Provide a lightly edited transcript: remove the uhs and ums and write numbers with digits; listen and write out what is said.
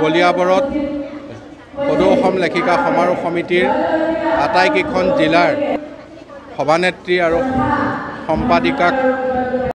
কলিয়াবৰত সদৌ অসম লেখিকা সমাৰোহ সমিতিৰ আটাইকেইখন জিলাৰ সভানেত্ৰী আৰু সম্পাদিকাক